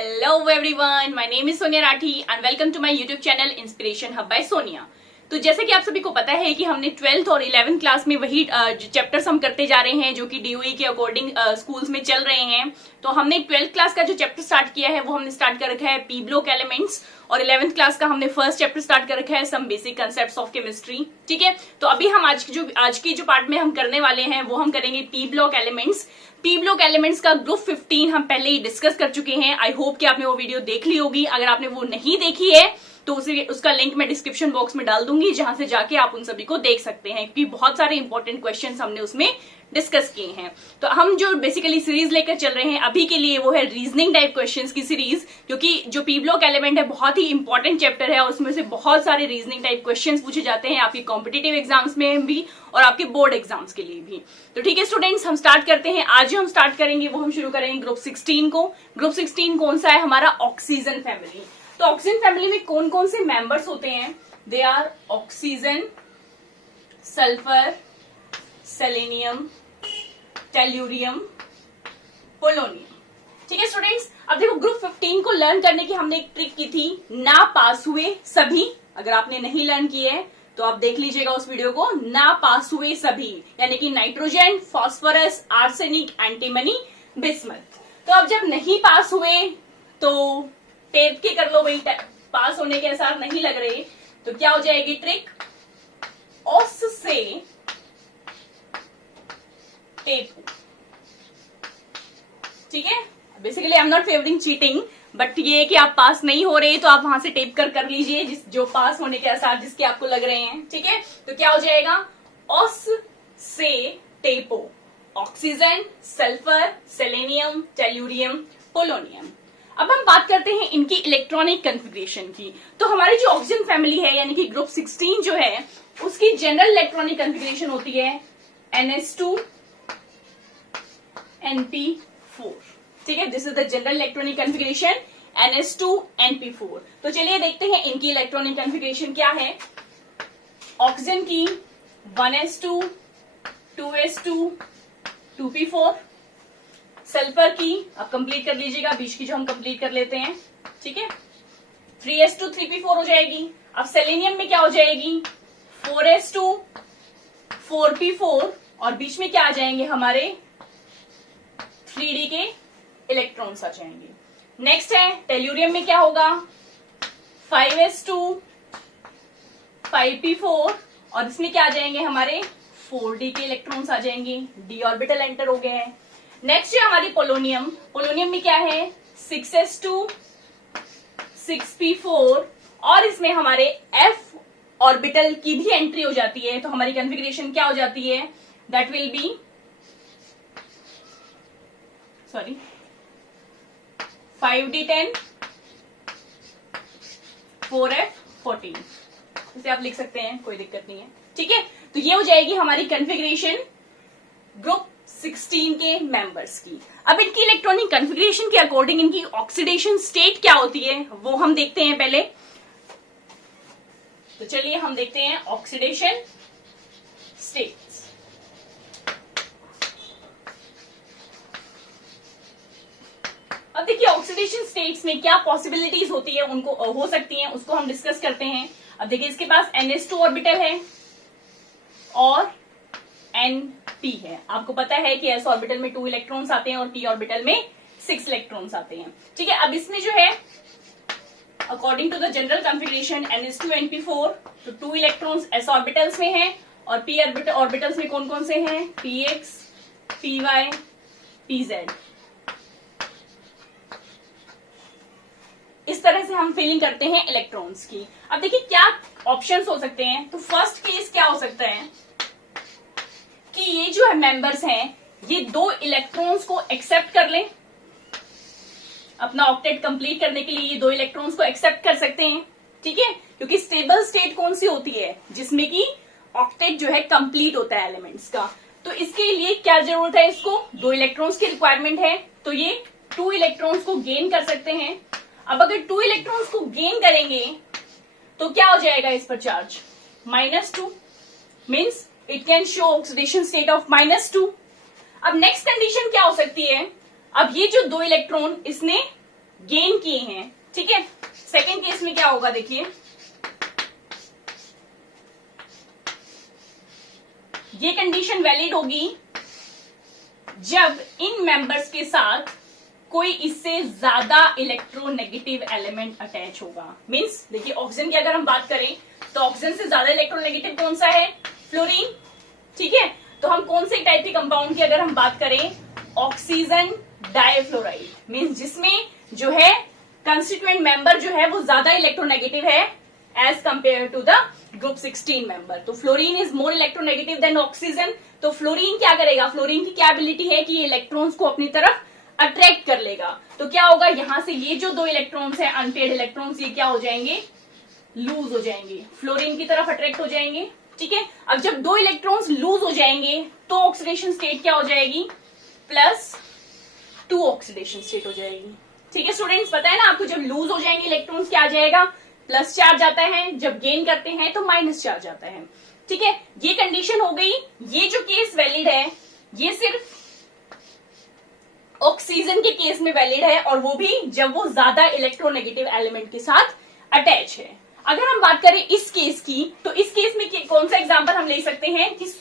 Hello everyone, my name is Sonia Rathi and welcome to my YouTube channel Inspiration Hub by Sonia। तो जैसे कि आप सभी को पता है कि हमने 12th और 11th क्लास में वही चैप्टर्स हम करते जा रहे हैं जो कि DOE के अकॉर्डिंग स्कूल्स में चल रहे हैं। तो हमने 12th क्लास का जो चैप्टर स्टार्ट किया है वो हमने स्टार्ट कर रखा है पी ब्लॉक एलिमेंट्स, और 11th क्लास का हमने फर्स्ट चैप्टर स्टार्ट कर रखा है some basic concepts of chemistry. ठीक है, तो अभी हम आज की जो पार्ट में हम करने वाले हैं वो हम करेंगे P block elements. P block elements का ग्रुप 15 हम पहले ही डिस्कस कर चुके हैं। आई होप कि आपने वो वीडियो देख ली होगी। अगर आपने वो नहीं देखी है तो उसका लिंक मैं डिस्क्रिप्शन बॉक्स में डाल दूंगी, जहां से जाके आप उन सभी को देख सकते हैं, क्योंकि बहुत सारे इंपॉर्टेंट क्वेश्चंस हमने उसमें डिस्कस किए हैं। तो हम जो बेसिकली सीरीज लेकर चल रहे हैं अभी के लिए वो है रीजनिंग टाइप क्वेश्चंस की सीरीज, क्योंकि जो पी ब्लॉक एलिमेंट है बहुत ही इंपॉर्टेंट चैप्टर है और उसमें से बहुत सारे रीजनिंग टाइप क्वेश्चंस पूछे जाते हैं आपके कॉम्पिटिटिव एग्जाम्स में भी और आपके बोर्ड एग्जाम्स के लिए भी। तो ठीक है स्टूडेंट्स, हम स्टार्ट करते हैं। आज जो हम स्टार्ट करेंगे वो हम शुरू करेंगे ग्रुप 16 को। ग्रुप 16 कौन सा है? हमारा ऑक्सीजन फैमिली। तो ऑक्सीजन फैमिली में कौन कौन से मेंबर्स होते हैं? They are oxygen, sulphur, selenium, tellurium, polonium. ठीक है स्टूडेंट्स, अब देखो ग्रुप 15 को लर्न करने की हमने एक ट्रिक की थी, ना पास हुए सभी। अगर आपने नहीं लर्न किए है तो आप देख लीजिएगा उस वीडियो को। ना पास हुए सभी यानी कि nitrogen, phosphorus, arsenic, antimony, bismuth. तो अब जब नहीं पास हुए तो टेप के कर लो भाई, पास होने के आसार नहीं लग रहे, तो क्या हो जाएगी ट्रिक? ऑस से टेप। ठीक है, basically I am not favouring cheating, but ये कि आप पास नहीं हो रहे तो आप वहां से टेप कर लीजिए जो पास होने के आसार जिसके आपको लग रहे हैं। ठीक है, तो क्या हो जाएगा? ऑस से टेपो, oxygen, sulphur, selenium, tellurium, polonium. अब हम बात करते हैं इनकी इलेक्ट्रॉनिक कॉन्फ़िगरेशन की। तो हमारी जो ऑक्सीजन फैमिली है यानी कि ग्रुप 16 जो है उसकी जनरल इलेक्ट्रॉनिक कॉन्फ़िगरेशन होती है NH2 NP4। ठीक है, this is the general electronic configuration NH2 NP4। तो चलिए देखते हैं इनकी इलेक्ट्रॉनिक कॉन्फ़िगरेशन क्या है। ऑक्सीजन की 1s2 2s2 2p4, सल्फर की अब कंप्लीट कर लीजिएगा, बीच की जो हम कंप्लीट कर लेते हैं। ठीक है, 3s2 3p4 हो जाएगी। अब सेलेनियम में क्या हो जाएगी? 4s2 4p4, और बीच में क्या आ जाएंगे हमारे 3d के इलेक्ट्रॉन्स आ जाएंगे। नेक्स्ट है टेल्यूरियम में क्या होगा? 5s2 5p4, और इसमें क्या आ जाएंगे हमारे 4d के इलेक्ट्रॉन्स आ जाएंगे, d ऑर्बिटल एंटर हो गए हैं। नेक्स्ट है हमारी पोलोनियम। पोलोनियम में क्या है? 6s2 6p4, और इसमें हमारे f ऑर्बिटल की भी एंट्री हो जाती है। तो हमारी कॉन्फ़िगरेशन क्या हो जाती है? That will be 5d10 4f14, इसे आप लिख सकते हैं, कोई दिक्कत नहीं है। ठीक है, तो ये हो जाएगी हमारी कॉन्फ़िगरेशन ग्रुप 16 के मेंबर्स की। अब इनकी इलेक्ट्रॉनिक कॉन्फ़िगरेशन के अकॉर्डिंग इनकी ऑक्सीडेशन स्टेट क्या होती है वो हम देखते हैं पहले। तो चलिए हम देखते हैं ऑक्सीडेशन स्टेट्स। अब देखिए ऑक्सीडेशन स्टेट्स में क्या पॉसिबिलिटीज होती है, उनको हो सकती हैं, उसको हम डिस्कस करते हैं। अब देखिए इसके पास NH2 ऑर्बिटल है और NP है। आपको पता है कि S ऑर्बिटल में 2 इलेक्ट्रॉन्स आते हैं और P ऑर्बिटल में 6 इलेक्ट्रॉन्स आते हैं। ठीक है, अब इसमें जो है according to the general configuration NH2 NP4, तो 2 इलेक्ट्रॉन्स S ऑर्बिटल्स में हैं और P ऑर्बिटल्स में कौन कौन से हैं? Px Py Pz। इस तरह से हम फिलिंग करते हैं इलेक्ट्रॉन्स की। अब देखिए क्या ऑप्शंस हो सकते हैं। तो फर्स्ट केस क्या हो सकता है कि ये जो है मेंबर्स हैं ये 2 इलेक्ट्रॉन्स को एक्सेप्ट कर लें, अपना ऑक्टेट कंप्लीट करने के लिए ये 2 इलेक्ट्रॉन्स को एक्सेप्ट कर सकते हैं। ठीक है, क्योंकि स्टेबल स्टेट कौन सी होती है? जिसमें कि ऑक्टेट जो है कंप्लीट होता है एलिमेंट्स का। तो इसके लिए क्या जरूरत है? इसको 2 इलेक्ट्रॉन्स की रिक्वायरमेंट है, तो ये 2 इलेक्ट्रॉन्स को गेन कर सकते हैं। अब अगर 2 इलेक्ट्रॉन्स को गेन करेंगे तो क्या हो जाएगा इस पर charge? -2, means it can show oxidation state of -2। अब नेक्स्ट कंडीशन क्या हो सकती है? अब ये जो 2 इलेक्ट्रॉन इसने गेन किए हैं, ठीक है। सेकेंड केस में क्या होगा देखिए, ये कंडीशन वैलिड होगी जब इन मेंबर्स के साथ कोई इससे ज्यादा इलेक्ट्रोनेगेटिव एलिमेंट अटैच होगा। मींस देखिए ऑक्सीजन की अगर हम बात करें तो ऑक्सीजन से ज्यादा इलेक्ट्रोनेगेटिव कौन सा है, फ्लोरीन, ठीक है। तो हम कौन से टाइप के कंपाउंड की अगर हम बात करें, ऑक्सीजन डाइफ्लोराइड, मींस जिसमें जो है कंस्टिट्यूएंट मेंबर जो है वो ज्यादा इलेक्ट्रोनेगेटिव है as compare to the group 16 member. तो fluorine is more electronegative than oxygen. तो फ्लोरीन क्या करेगा, फ्लोरीन की क्या एबिलिटी है कि ये इलेक्ट्रॉन्स को अपनी तरफ अट्रैक्ट कर लेगा। तो क्या होगा, यहां से ये जो दो इलेक्ट्रॉन्स है अनपेड इलेक्ट्रॉन्स, ये क्या हो जाएंगे, लूज हो जाएंगे, फ्लोरीन की तरफ अट्रैक्ट हो जाएंगे, ठीक है। अब जब दो इलेक्ट्रॉन्स लूज हो जाएंगे तो ऑक्सीडेशन स्टेट क्या हो जाएगी, +2 ऑक्सीडेशन स्टेट हो जाएगी, ठीक है स्टूडेंट्स। पता है ना आपको, जब लूज हो जाएंगे इलेक्ट्रॉन्स क्या आ जाएगा, प्लस चार्ज आता है, जब गेन करते हैं तो माइनस चार्ज आता है, ठीक है। ये कंडीशन हो गई। ये जो केस वैलिड है ये सिर्फ ऑक्सीजन के केस में वैलिड है, और वो भी जब वो ज्यादा इलेक्ट्रोनेगेटिव एलिमेंट के साथ अटैच है। अगर हम बात करें इस केस की, तो इस केस में कौन सा एग्जांपल हम ले सकते हैं कि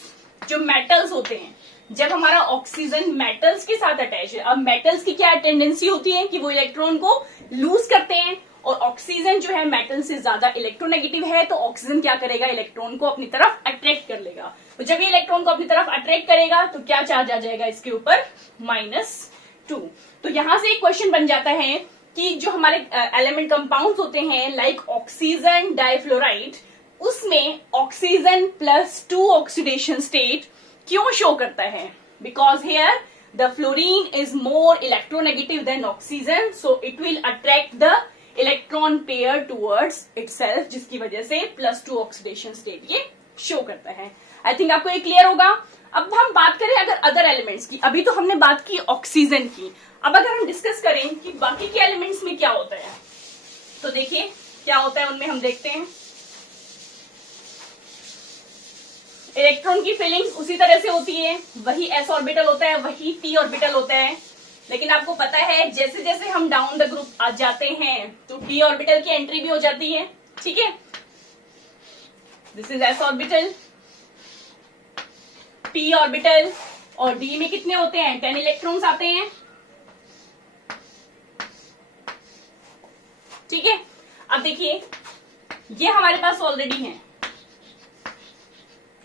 जो मेटल्स होते हैं, जब हमारा ऑक्सीजन मेटल्स के साथ अटैच है। अब मेटल्स की क्या टेंडेंसी होती है कि वो इलेक्ट्रॉन को लूज करते हैं, और ऑक्सीजन जो है मेटल से ज्यादा इलेक्ट्रोनेगेटिव है, तो ऑक्सीजन क्या करेगा, इलेक्ट्रॉन को अपनी तरफ अट्रैक्ट कर लेगा। तो जब ये इलेक्ट्रॉन को अपनी तरफ अट्रैक्ट करेगा तो क्या चार्ज आ जाएगा इसके ऊपर, -2। तो यहां से एक क्वेश्चन बन जाता है कि जो हमारे एलिमेंट कंपाउंड्स होते हैं लाइक ऑक्सीजन डाइफ्लोराइड, उसमें ऑक्सीजन +2 ऑक्सीडेशन स्टेट क्यों शो करता है, because here the fluorine is more electronegative than oxygen, so it will attract the electron pair towards itself, जिसकी वजह से +2 ऑक्सीडेशन स्टेट ये शो करता है। आई थिंक आपको ये क्लियर होगा। अब हम बात करें अगर अदर एलिमेंट्स की, अभी तो हमने बात की ऑक्सीजन की, अब अगर हम डिस्कस करें कि बाकी के एलिमेंट्स में क्या होता है, तो देखिए क्या होता है उनमें, हम देखते हैं। इलेक्ट्रॉन की फिलिंग उसी तरह से होती है, वही s ऑर्बिटल होता है, वही p ऑर्बिटल होता है, लेकिन आपको पता है जैसे जैसे हम डाउन द ग्रुप आ जाते हैं तो p ऑर्बिटल की एंट्री भी हो जाती है, ठीक है। This is s orbital, p orbital, और d में कितने होते हैं, 10 इलेक्ट्रॉन्स आते हैं, ठीक है। अब देखिए ये हमारे पास ऑलरेडी है,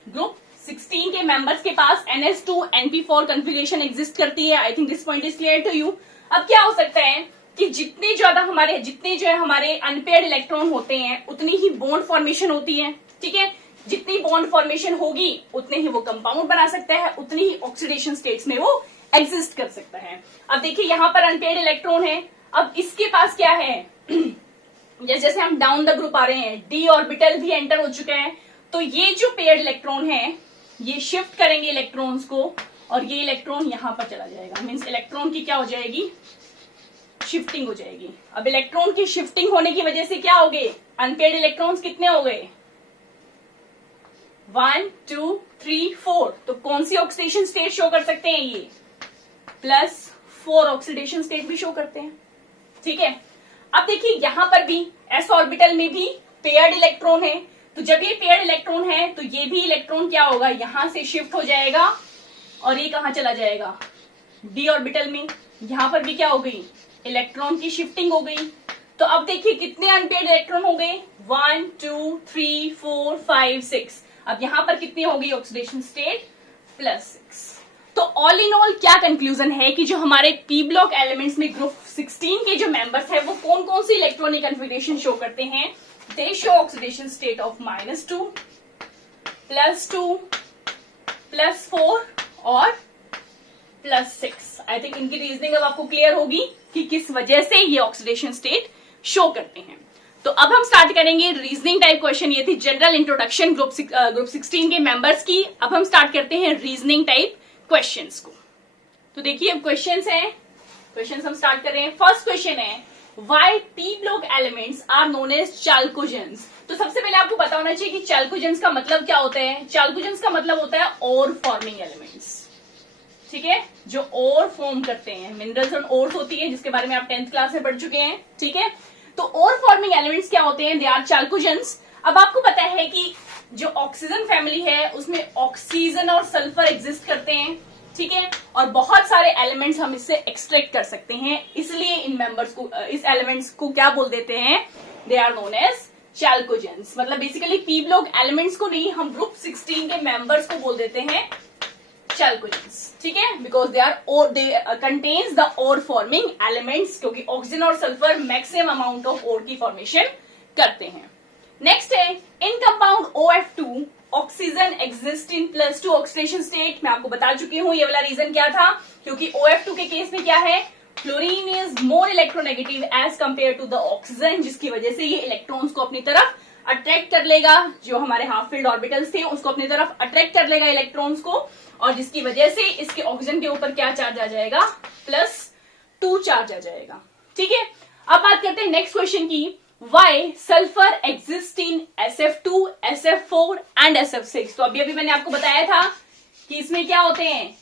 ग्रुप 16 के मेंबर्स के पास NS2 NP4 कॉन्फ़िगरेशन एग्जिस्ट करती है। I think this point is clear to you. अब क्या हो सकता है कि जितने जो है हमारे अनपेयर्ड इलेक्ट्रॉन होते हैं उतनी ही बॉन्ड फॉर्मेशन होती है, ठीक है। जितनी बॉन्ड फॉर्मेशन होगी उतने ही वो कंपाउंड बना सकता है, उतनी ही ऑक्सीडेशन स्टेट्स में वो एग्जिस्ट कर सकता है। अब देखिए यहाँ पर अनपेयर्ड इलेक्ट्रॉन है, अब इसके पास क्या है जैसे जैसे हम डाउन द ग्रुप आ रहे हैं, d ऑर्बिटल भी एंटर हो चुका है, तो ये जो पेयर्ड इलेक्ट्रॉन है ये शिफ्ट करेंगे इलेक्ट्रॉन्स को, और ये इलेक्ट्रॉन यहां पर चला जाएगा। मींस इलेक्ट्रॉन की क्या हो जाएगी, शिफ्टिंग हो जाएगी। अब इलेक्ट्रॉन की शिफ्टिंग होने की वजह से क्या हो गए, अनपेयर्ड इलेक्ट्रॉन्स कितने हो गए, 1 2 3 4। तो कौन सी ऑक्सीडेशन स्टेट शो कर सकते हैं, ये +4 ऑक्सीडेशन स्टेट भी शो करते हैं, ठीक है। अब देखिए यहां पर भी s ऑर्बिटल में भी पेयर्ड इलेक्ट्रॉन है, तो जब ये पेयर्ड इलेक्ट्रॉन है तो ये भी इलेक्ट्रॉन क्या होगा, यहां से शिफ्ट हो जाएगा, और ये कहां चला जाएगा, d ऑर्बिटल में। यहां पर भी क्या हो गई, इलेक्ट्रॉन की शिफ्टिंग हो गई। तो अब देखिए कितने अनपेयर्ड इलेक्ट्रॉन हो गए, 1 2 3 4 5 6। अब यहां पर कितनी हो गई ऑक्सीडेशन स्टेट, +6। तो ऑल इन ऑल क्या कंक्लूजन है कि जो हमारे p ब्लॉक एलिमेंट्स में ग्रुप 16 के जो मेंबर्स है वो कौन कौन सी इलेक्ट्रॉनिक कन्फिगरेशन शो करते हैं, दे शो ऑक्सीडेशन स्टेट ऑफ -2, +2, +4 और +6। आई थिंक इनकी रीजनिंग अब आपको क्लियर होगी कि किस वजह से ये ऑक्सीडेशन स्टेट शो करते हैं। तो अब हम स्टार्ट करेंगे रीजनिंग टाइप क्वेश्चन। ये थी जनरल इंट्रोडक्शन ग्रुप 16 के मेंबर्स की। अब हम स्टार्ट करते हैं रीजनिंग टाइप क्वेश्चंस को। तो देखिए अब क्वेश्चंस हैं, क्वेश्चंस हम स्टार्ट कर रहे हैं। फर्स्ट क्वेश्चन है, why p block elements are known as chalcogens. तो सबसे पहले आपको पता होना चाहिए कि चाल्कोजेंस का मतलब क्या होता है। चाल्कोजेंस का मतलब होता है ओर फॉर्मिंग एलिमेंट्स, ठीक है, जो ओर फॉर्म करते हैं, मिनरल्स और ओर्स होती है जिसके बारे में आप 10th क्लास में पढ़ चुके हैं, ठीक है। तो ओर फॉर्मिंग एलिमेंट्स क्या होते हैं? They are chalcogens. अब आपको पता है कि जो ऑक्सीजन फैमिली है उसमें ऑक्सीजन और सल्फर एग्जिस्ट करते हैं, ठीक है, और बहुत सारे एलिमेंट्स हम इससे एक्सट्रैक्ट कर सकते हैं, इसलिए इन मेंबर्स को, इस एलिमेंट्स को क्या बोल देते हैं? They are known as chalcogens. मतलब बेसिकली पी ब्लॉक एलिमेंट्स को नहीं, हम ग्रुप 16 के मेंबर्स को बोल देते हैं चाल्कोजेंस, ठीक है, because they contains the ore forming elements, क्योंकि ऑक्सीजन और sulphur maximum amount of ore की फॉर्मेशन करते हैं। नेक्स्ट है in compound OF2 oxygen exist in +2 oxidation state. मैं आपको बता चुकी हूं ये वाला रीजन क्या था, क्योंकि OF2 के केस में क्या है, chlorine is more electronegative as compare to the oxygen, जिसकी वजह से ये इलेक्ट्रॉन्स को अपनी तरफ अट्रैक्ट कर लेगा, जो हमारे हाफ फील्ड ऑर्बिटल्स थे उसको अपनी तरफ अट्रैक्ट कर लेगा इलेक्ट्रॉन्स को, और जिसकी वजह से इसके ऑक्सीजन के ऊपर क्या चार्ज आ जाएगा? +2 चार्ज आ जाएगा, ठीक है। अब बात करते हैं नेक्स्ट क्वेश्चन की, why sulphur exist in SF2, SF4 and SF6। तो अभी मैंने आपको बताया था कि इसमें क्या होते हैं,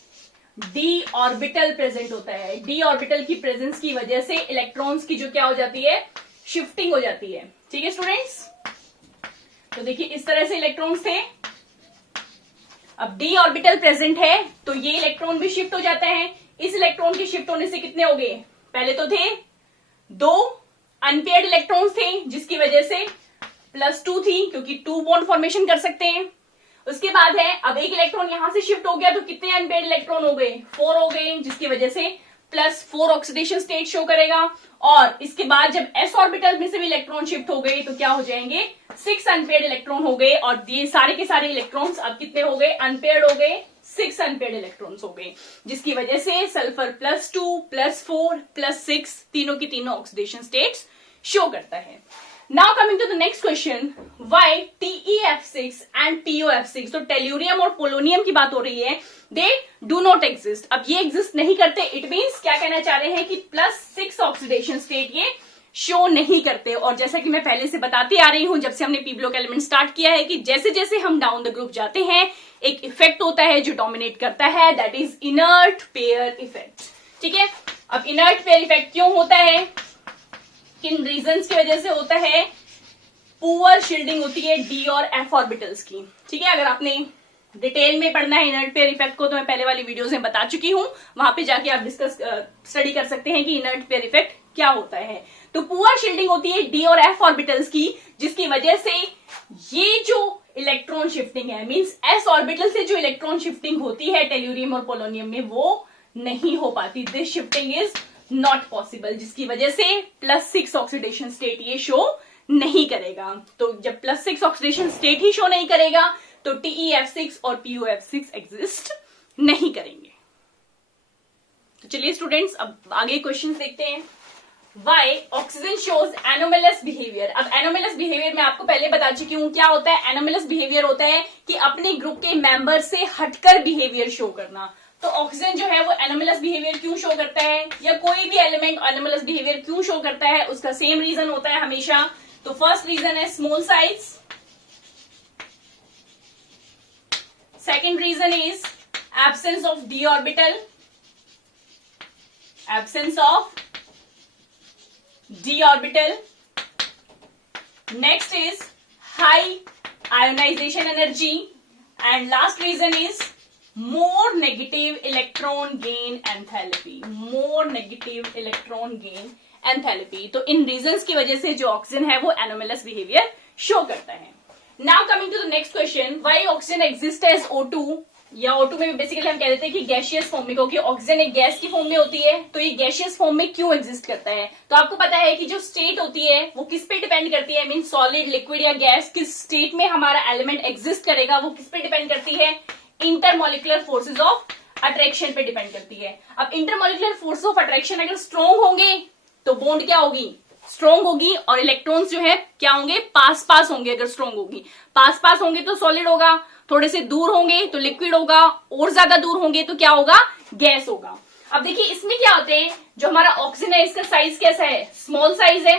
डी ऑर्बिटल प्रेजेंट होता है। डी ऑर्बिटल की प्रेजेंस की वजह से इलेक्ट्रॉन्स की जो क्या हो जाती है, शिफ्टिंग हो जाती है, ठीक है स्टूडेंट्स। तो देखिए इस तरह से इलेक्ट्रॉन्स थे, अब डी ऑर्बिटल प्रेजेंट है तो ये इलेक्ट्रॉन भी शिफ्ट हो जाता है। इस इलेक्ट्रॉन के शिफ्ट होने से कितने हो गए? पहले तो थे 2 अनपेयर्ड इलेक्ट्रॉन्स थे, जिसकी वजह से +2 थी, क्योंकि 2 बॉन्ड फॉर्मेशन कर सकते हैं। उसके बाद है अब एक इलेक्ट्रॉन यहां से शिफ्ट हो गया तो कितने अनपेयर्ड इलेक्ट्रॉन हो गए? 4 हो गए, जिसकी वजह से +4 ऑक्सीडेशन स्टेट शो करेगा। और इसके बाद जब s ऑर्बिटल में से भी इलेक्ट्रॉन शिफ्ट हो गए तो क्या हो जाएंगे? 6 अनपेयर्ड इलेक्ट्रॉन हो गए, और ये सारे के सारे इलेक्ट्रॉन्स अब कितने हो गए? अनपेयर्ड हो गए, 6 अनपेयर्ड इलेक्ट्रॉन्स हो गए, जिसकी वजह से सल्फर +2, +4, +6 तीनों की तीनों ऑक्सीडेशन स्टेट्स शो करता है। Now coming to the next question, why TeF6 and ToF6, तो टेल्यूरियम और पोलोनियम की बात हो रही है, दे डू नॉट एग्जिस्ट। अब ये एग्जिस्ट नहीं करते, इट मीन्स क्या कहना चाह रहे हैं कि +6 ऑक्सीडेशन स्टेट ये शो नहीं करते। और जैसा कि मैं पहले से बताती आ रही हूं, जब से हमने पी ब्लॉक एलिमेंट स्टार्ट किया है, कि जैसे जैसे हम डाउन द ग्रुप जाते हैं एक इफेक्ट होता है जो डोमिनेट करता है, that is inert pair effect, ठीक है। अब इनर्ट पेयर इफेक्ट क्यों होता है, किन रीजंस की वजह से होता है? पुअर शील्डिंग होती है डी और एफ ऑर्बिटल्स की, ठीक है। अगर आपने डिटेल में पढ़ना है इनर्ट पेयर इफेक्ट को तो मैं पहले वाली वीडियोस में बता चुकी हूं, वहां पे जाके आप स्टडी कर सकते हैं कि इनर्ट पेयर इफेक्ट क्या होता है। तो पुअर शील्डिंग होती है डी और एफ ऑर्बिटल्स की, जिसकी वजह से ये जो इलेक्ट्रॉन शिफ्टिंग है, मींस एस ऑर्बिटल से जो इलेक्ट्रॉन शिफ्टिंग होती है टेल्यूरियम और पोलोनियम में, वो नहीं हो पाती। This shifting is not possible, जिसकी वजह से +6 ऑक्सीडेशन स्टेट ये शो नहीं करेगा। तो जब +6 ऑक्सीडेशन स्टेट ही शो नहीं करेगा तो TeF6 और PoF6 एग्जिस्ट नहीं करेंगे। तो चलिए स्टूडेंट्स अब आगे क्वेश्चन देखते हैं। Why oxygen shows anomalous behaviour. अब एनोमलस बिहेवियर मैं आपको पहले बता चुकी हूं क्या होता है। एनोमलस बिहेवियर होता है कि अपने ग्रुप के मेंबर से हटकर बिहेवियर शो करना। तो ऑक्सीजन जो है वो एनोमलस बिहेवियर क्यों शो करता है, या कोई भी एलिमेंट एनोमलस बिहेवियर क्यों शो करता है, उसका सेम रीजन होता है हमेशा। तो फर्स्ट रीजन है small size, second reason is absence of d orbital, absence of d orbital. Next is high ionization energy, and last reason is more negative electron gain enthalpy. More negative electron gain enthalpy. तो इन reasons की वजह से जो oxygen है वो anomalous behavior show करता है। Now coming to the next question, why oxygen exists as O2? या O2 में बेसिकली हम कह देते हैं कि गैशियस फॉर्म में, क्योंकि ऑक्सीजन एक गैस की फॉर्म में होती है, तो ये गैशियस फॉर्म में क्यों एग्जिस्ट करता है? तो आपको पता है कि जो स्टेट होती है वो किस पे डिपेंड करती है, मीन सॉलिड, लिक्विड या गैस, किस स्टेट में हमारा एलिमेंट एग्जिस्ट करेगा वो किस पे डिपेंड करती है? इंटरमोलिकुलर फोर्सेज ऑफ अट्रैक्शन पे डिपेंड करती है। अब इंटरमोलिकुलर फोर्स ऑफ अट्रैक्शन अगर स्ट्रॉन्ग होंगे तो बॉन्ड क्या होगी? स्ट्रॉन्ग होगी, और इलेक्ट्रॉन्स जो है क्या होंगे? पास पास होंगे। अगर स्ट्रॉन्ग होगी, पास पास होंगे तो सॉलिड होगा, थोड़े से दूर होंगे तो लिक्विड होगा, और ज्यादा दूर होंगे तो क्या होगा? गैस होगा। अब देखिए इसमें क्या होते हैं, जो हमारा ऑक्सीजन है इसका साइज कैसा है? स्मॉल साइज है,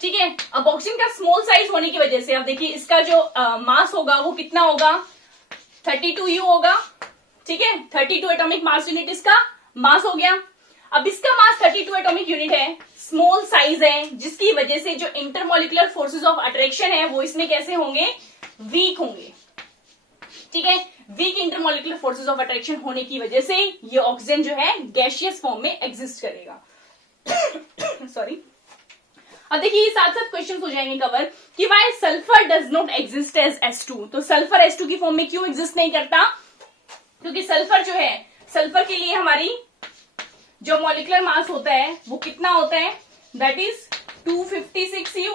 ठीक है। अब ऑक्सीजन का स्मॉल साइज होने की वजह से अब देखिए इसका जो मास होगा वो कितना होगा? 32U होगा, ठीक है, 32 एटॉमिक मास यूनिट इसका मास हो गया। अब इसका मास 32 एटॉमिक यूनिट है, स्मॉल साइज है, जिसकी वजह से जो इंटरमोलिकुलर फोर्सेस ऑफ अट्रैक्शन है वो इसमें कैसे होंगे, वीक होंगे। ठीक है, weak intermolecular forces of attraction होने की वजह से ये ऑक्सीजन जो है गैसियस फॉर्म में एग्जिस्ट करेगा। सॉरी। अब देखिए ये साथ साथ क्वेश्चन हो जाएंगे कवर कि why sulphur does not exist as H2। तो सल्फर H2 की फॉर्म में क्यों एग्जिस्ट नहीं करता, क्योंकि सल्फर जो है, सल्फर के लिए हमारी जो मॉलिक्यूलर मास होता है वो कितना होता है, दैट इज 256U।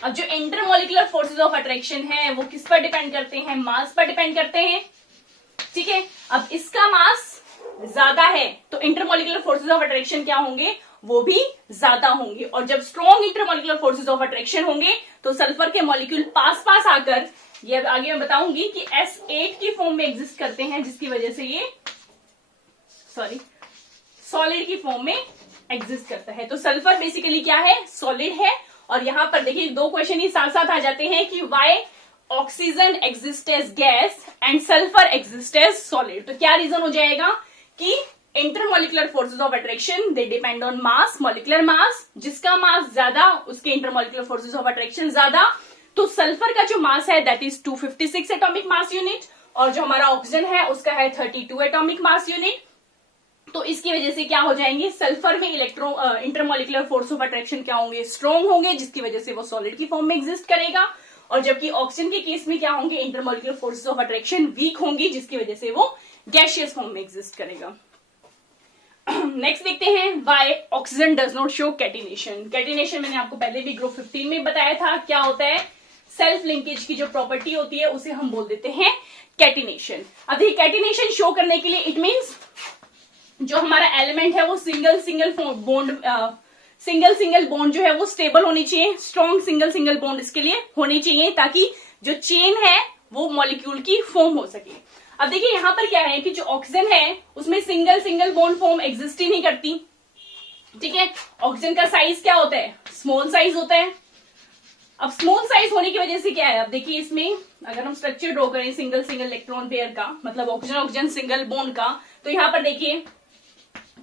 अब जो इंटरमोलिकुलर फोर्सेस ऑफ अट्रैक्शन है वो किस पर डिपेंड करते हैं, मास पर डिपेंड करते हैं। ठीक है, अब इसका मास ज्यादा है तो इंटरमोलिकुलर फोर्सेस ऑफ अट्रैक्शन क्या होंगे, वो भी ज्यादा होंगे। और जब strong intermolecular forces of attraction होंगे तो सल्फर के मॉलिक्यूल पास पास आकर, ये आगे मैं बताऊंगी कि S8 की फॉर्म में एग्जिस्ट करते हैं, जिसकी वजह से ये सॉलिड की फॉर्म में एग्जिस्ट करता है। तो सल्फर बेसिकली क्या है, सॉलिड है। और यहां पर देखिए दो क्वेश्चन ही साथ साथ आ जाते हैं कि why oxygen exist as gas and sulphur exist as solid. तो क्या रीजन हो जाएगा कि intermolecular forces of attraction they depend on mass, molecular mass, जिसका मास ज्यादा उसके इंटरमोलिकुलर फोर्सेस ऑफ अट्रैक्शन ज्यादा। तो सल्फर का जो मास है that is 256 atomic mass unit, और जो हमारा ऑक्सीजन है उसका है 32 एटॉमिक मास यूनिट। तो इसकी वजह से क्या हो जाएंगे, सल्फर में इंटरमोलिकुलर फोर्स ऑफ अट्रैक्शन क्या होंगे, स्ट्रॉन्ग होंगे, जिसकी वजह से वो सॉलिड की फॉर्म में एग्जिस्ट करेगा। और जबकि ऑक्सीजन के केस में क्या होंगे, intermolecular forces of attraction weak होंगी, जिसकी वजह से वो गैसियस फॉर्म में एग्जिस्ट करेगा। नेक्स्ट देखते हैं why oxygen does not show catenation. Catenation मैंने आपको पहले भी ग्रुप 15 में बताया था, क्या होता है, सेल्फ लिंकेज की जो प्रॉपर्टी होती है उसे हम बोल देते हैं कैटिनेशन। अब देखिए कैटिनेशन शो करने के लिए इट मीन्स जो हमारा एलिमेंट है वो सिंगल बॉन्ड जो है वो स्टेबल होनी चाहिए, स्ट्रॉन्ग सिंगल बॉन्ड इसके लिए होनी चाहिए, ताकि जो चेन है वो मॉलिक्यूल की फॉर्म हो सके। अब देखिए यहां पर क्या है कि जो ऑक्सीजन है उसमें सिंगल बॉन्ड फॉर्म एग्जिस्ट ही नहीं करती। ठीक है, ऑक्सीजन का साइज क्या होता है, स्मॉल साइज होता है। अब स्मॉल साइज होने की वजह से क्या है, अब देखिए इसमें अगर हम स्ट्रक्चर ड्रॉ करें सिंगल इलेक्ट्रॉन पेयर का, मतलब ऑक्सीजन सिंगल बॉन्ड का, तो यहां पर देखिए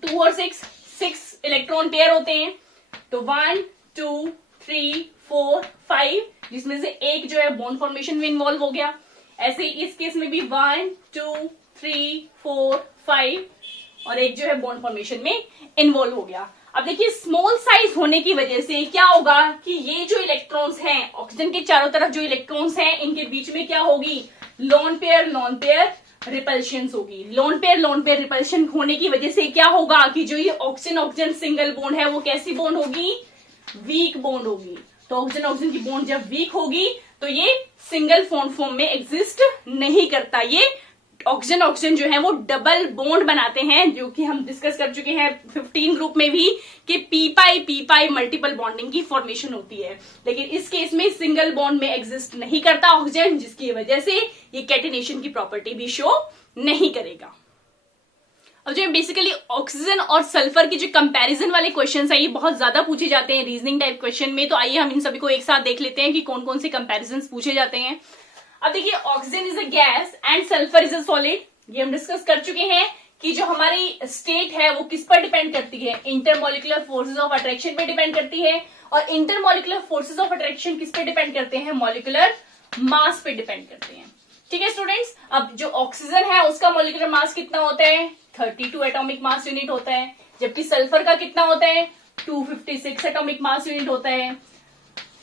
2 और 6 इलेक्ट्रॉन पेयर होते हैं। तो 1 2 3 4 5, जिसमें से एक जो है बॉन्ड फॉर्मेशन में इन्वॉल्व हो गया। ऐसे ही इस केस में भी 1 2 3 4 5 और एक जो है बॉन्ड फॉर्मेशन में इन्वॉल्व हो गया। अब देखिए स्मॉल साइज होने की वजह से क्या होगा कि ये जो इलेक्ट्रॉन्स हैं, ऑक्सीजन के चारों तरफ जो इलेक्ट्रॉन्स हैं, इनके बीच में क्या होगी, लोन पेयर रिपल्शन होगी। लोन पेयर रिपल्शन होने की वजह से क्या होगा कि जो ये ऑक्सीजन सिंगल बॉन्ड है वो कैसी बॉन्ड होगी, वीक बॉन्ड होगी। तो ऑक्सीजन की बॉन्ड जब वीक होगी तो ये सिंगल फॉर्म में एग्जिस्ट नहीं करता। ये ऑक्सीजन जो है वो डबल बॉन्ड बनाते हैं, जो कि हम डिस्कस कर चुके हैं 15 ग्रुप में भी कि पी पाई मल्टीपल बॉन्डिंग की फॉर्मेशन होती है। लेकिन इस केस में सिंगल बॉन्ड में एग्जिस्ट नहीं करता ऑक्सीजन, जिसकी वजह से ये कैटिनेशन की प्रॉपर्टी भी शो नहीं करेगा। अब जो बेसिकली ऑक्सीजन और सल्फर की जो कंपैरिजन वाले क्वेश्चंस है ये बहुत ज्यादा पूछे जाते हैं रीजनिंग टाइप क्वेश्चन में। तो आइए हम इन सभी को एक साथ देख लेते हैं कि कौन कौन से कंपैरिजन पूछे जाते हैं। अब देखिए oxygen is a gas and sulphur is a solid, ये हम डिस्कस कर चुके हैं कि जो हमारी स्टेट है वो किस पर डिपेंड करती है, इंटरमोलिकुलर फोर्सेस ऑफ अट्रैक्शन पे डिपेंड करती है। और इंटरमोलिकुलर फोर्सेस ऑफ अट्रैक्शन किस पे डिपेंड करते हैं, मॉलिक्यूलर मास पे डिपेंड करते हैं। ठीक है स्टूडेंट्स, अब जो ऑक्सीजन है उसका मॉलिक्यूलर मास कितना होता है, 32 एटॉमिक मास यूनिट होता है, जबकि सल्फर का कितना होता है, 256 एटॉमिक मास यूनिट होता है।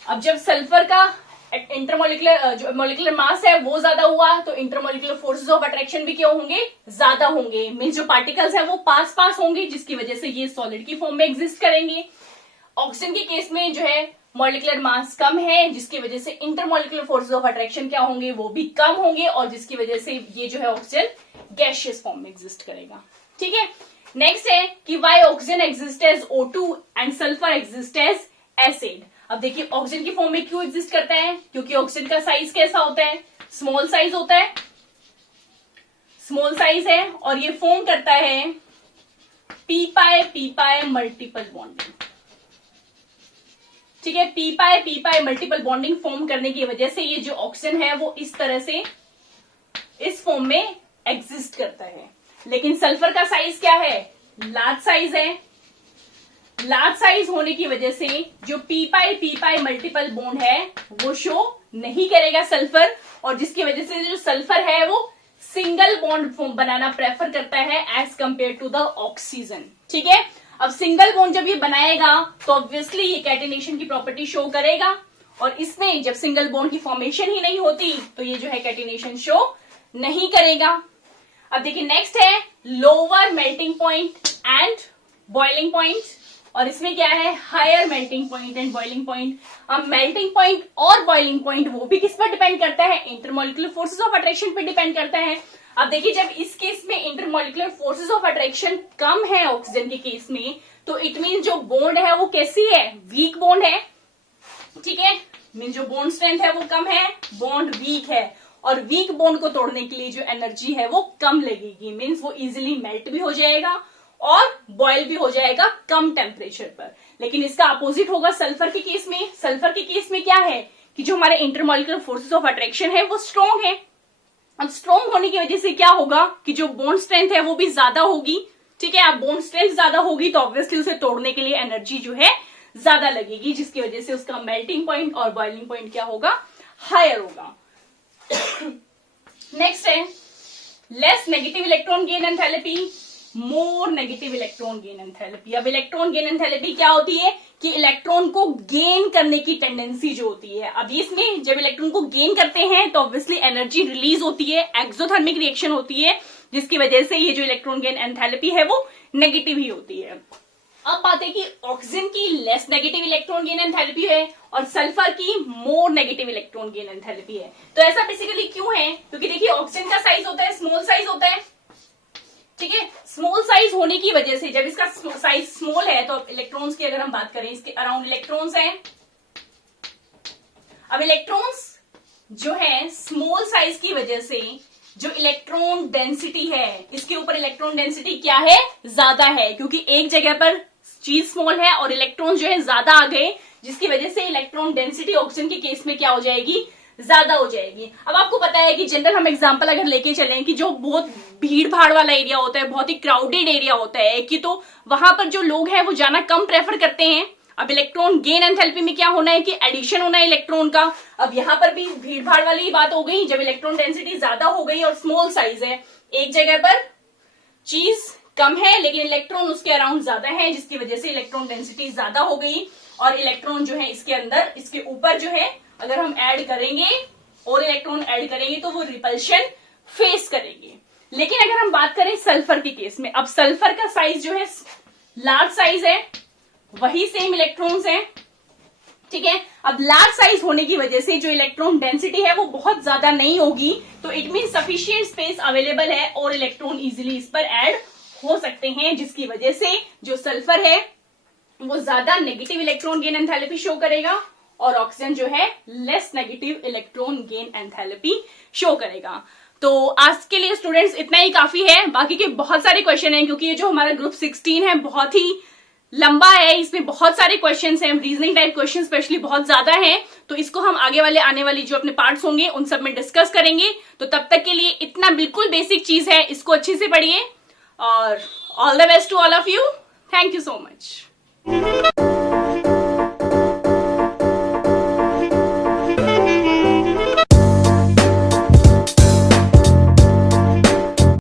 अब जब सल्फर का इंटरमोलिकुलर जो मॉलिक्यूलर मास है वो ज्यादा हुआ तो इंटरमोलिकुलर फोर्सेस ऑफ अट्रैक्शन भी क्या होंगे, ज्यादा होंगे। मींस जो पार्टिकल्स है वो पास होंगे, जिसकी वजह से ये सॉलिड की फॉर्म में एग्जिस्ट करेंगे। ऑक्सीजन के केस में जो है मॉलिक्यूलर मास कम है, जिसकी वजह से इंटरमोलिकुलर फोर्सेस ऑफ अट्रैक्शन क्या होंगे, वो भी कम होंगे, और जिसकी वजह से ये जो है ऑक्सीजन गैसियस फॉर्म में एग्जिस्ट करेगा। ठीक है, नेक्स्ट है कि why oxygen exist as O2 and sulphur exist as acid. अब देखिए ऑक्सीजन की फॉर्म में क्यों एग्जिस्ट करता है, क्योंकि ऑक्सीजन का साइज कैसा होता है, स्मॉल साइज होता है, स्मॉल साइज है, और ये फॉर्म करता है पी पाई मल्टीपल बॉन्डिंग। ठीक है, पी पाई मल्टीपल बॉन्डिंग फॉर्म करने की वजह से ये जो ऑक्सीजन है वो इस तरह से इस फॉर्म में एग्जिस्ट करता है। लेकिन सल्फर का साइज क्या है, लार्ज साइज है। लार्ज साइज होने की वजह से जो पी पाई मल्टीपल बॉन्ड है वो शो नहीं करेगा सल्फर, और जिसकी वजह से जो सल्फर है वो सिंगल बॉन्ड बनाना प्रेफर करता है as compare to the oxygen. ठीक है, अब सिंगल बॉन्ड जब ये बनाएगा तो ऑब्वियसली ये कैटिनेशन की प्रॉपर्टी शो करेगा, और इसमें जब सिंगल बॉन्ड की फॉर्मेशन ही नहीं होती तो ये जो है कैटिनेशन शो नहीं करेगा। अब देखिए नेक्स्ट है lower melting point and boiling point, और इसमें क्या है, higher melting point and boiling point. अब मेल्टिंग पॉइंट और बॉइलिंग पॉइंट वो भी किस पर डिपेंड करता है, इंटरमॉलिक्यूलर फोर्सेस ऑफ अट्रैक्शन पर डिपेंड करता है। अब देखिए जब इस केस में इंटरमॉलिक्यूलर फोर्सेस ऑफ अट्रैक्शन कम है ऑक्सीजन के केस में, तो इट मीन जो बॉन्ड है वो कैसी है, वीक बॉन्ड है। ठीक है, मीन जो बॉन्ड स्ट्रेंथ है वो कम है, बॉन्ड वीक है, और वीक बॉन्ड को तोड़ने के लिए जो एनर्जी है वो कम लगेगी, मीन्स वो इजिली मेल्ट भी हो जाएगा और बॉयल भी हो जाएगा कम टेम्परेचर पर। लेकिन इसका अपोजिट होगा सल्फर के केस में। सल्फर के केस में क्या है कि जो हमारे इंटरमॉलिक्यूलर फोर्सेस ऑफ अट्रैक्शन है वो स्ट्रॉन्ग है। अब स्ट्रॉन्ग होने की वजह से क्या होगा कि जो बॉन्ड स्ट्रेंथ है वो भी ज्यादा होगी। ठीक है, अब बॉन्ड स्ट्रेंथ ज्यादा होगी तो ऑब्वियसली उसे तोड़ने के लिए एनर्जी जो है ज्यादा लगेगी, जिसकी वजह से उसका मेल्टिंग पॉइंट और बॉइलिंग पॉइंट क्या होगा, हायर होगा। नेक्स्ट है less negative electron gain enthalpy, more negative electron gain enthalpy. अब इलेक्ट्रॉन गेन एंथैल्पी क्या होती है कि इलेक्ट्रॉन को गेन करने की टेंडेंसी जो होती है। अब इसमें जब इलेक्ट्रॉन को गेन करते हैं तो ऑब्वियसली एनर्जी रिलीज होती है, एक्सोथर्मिक रिएक्शन होती है, जिसकी वजह से ये जो इलेक्ट्रॉन गेन एंथैल्पी है वो नेगेटिव ही होती है। अब बात है कि ऑक्सीजन की less negative electron gain enthalpy है और सल्फर की more negative electron gain enthalpy है। तो ऐसा बेसिकली क्यों है, क्योंकि देखिए ऑक्सीजन का साइज होता है स्मॉल साइज होता है। ठीक है, स्मॉल साइज होने की वजह से जब इसका साइज स्मॉल है तो इलेक्ट्रॉन्स की अगर हम बात करें, इसके अराउंड इलेक्ट्रॉन्स हैं। अब इलेक्ट्रॉन्स जो है स्मॉल साइज की वजह से जो इलेक्ट्रॉन डेंसिटी है, इसके ऊपर इलेक्ट्रॉन डेंसिटी क्या है, ज्यादा है, क्योंकि एक जगह पर चीज स्मॉल है और इलेक्ट्रॉन जो है ज्यादा आ गए, जिसकी वजह से इलेक्ट्रॉन डेंसिटी ऑक्सीजन के केस में क्या हो जाएगी, ज्यादा हो जाएगी। अब आपको पता है कि जनरल हम एग्जांपल अगर लेके चलें कि जो बहुत भीड़ भाड़ वाला एरिया होता है, बहुत ही क्राउडेड एरिया होता है कि तो वहां पर जो लोग हैं वो जाना कम प्रेफर करते हैं। अब इलेक्ट्रॉन गेन एंथैल्पी में क्या होना है कि एडिशन होना है इलेक्ट्रॉन का। अब यहाँ पर भी भीड़ भाड़ वाली बात हो गई, जब इलेक्ट्रॉन डेंसिटी ज्यादा हो गई और स्मॉल साइज है, एक जगह पर चीज कम है लेकिन इलेक्ट्रॉन उसके अराउंड ज्यादा है, जिसकी वजह से इलेक्ट्रॉन डेंसिटी ज्यादा हो गई और इलेक्ट्रॉन जो है इसके अंदर, इसके ऊपर जो है अगर हम ऐड करेंगे और इलेक्ट्रॉन ऐड करेंगे तो वो रिपल्शन फेस करेंगे। लेकिन अगर हम बात करें सल्फर के केस में, अब सल्फर का साइज जो है लार्ज साइज है, वही सेम इलेक्ट्रॉन्स हैं। ठीक है, अब लार्ज साइज होने की वजह से जो इलेक्ट्रॉन डेंसिटी है वो बहुत ज्यादा नहीं होगी, तो it mean sufficient space available है और इलेक्ट्रॉन इजिली इस पर ऐड हो सकते हैं, जिसकी वजह से जो सल्फर है वो ज्यादा negative electron gain enthalpy show करेगा और ऑक्सीजन जो है less negative electron gain enthalpy show करेगा। तो आज के लिए स्टूडेंट्स इतना ही काफी है, बाकी के बहुत सारे क्वेश्चन हैं, क्योंकि ये जो हमारा ग्रुप 16 है बहुत ही लंबा है, इसमें बहुत सारे क्वेश्चंस हैं, रीजनिंग टाइप क्वेश्चन स्पेशली बहुत ज्यादा हैं, तो इसको हम आगे वाले आने वाली जो अपने पार्ट्स होंगे उन सब में डिस्कस करेंगे। तो तब तक के लिए इतना बिल्कुल बेसिक चीज है, इसको अच्छे से पढ़िए और all the best to all of you. Thank you so much.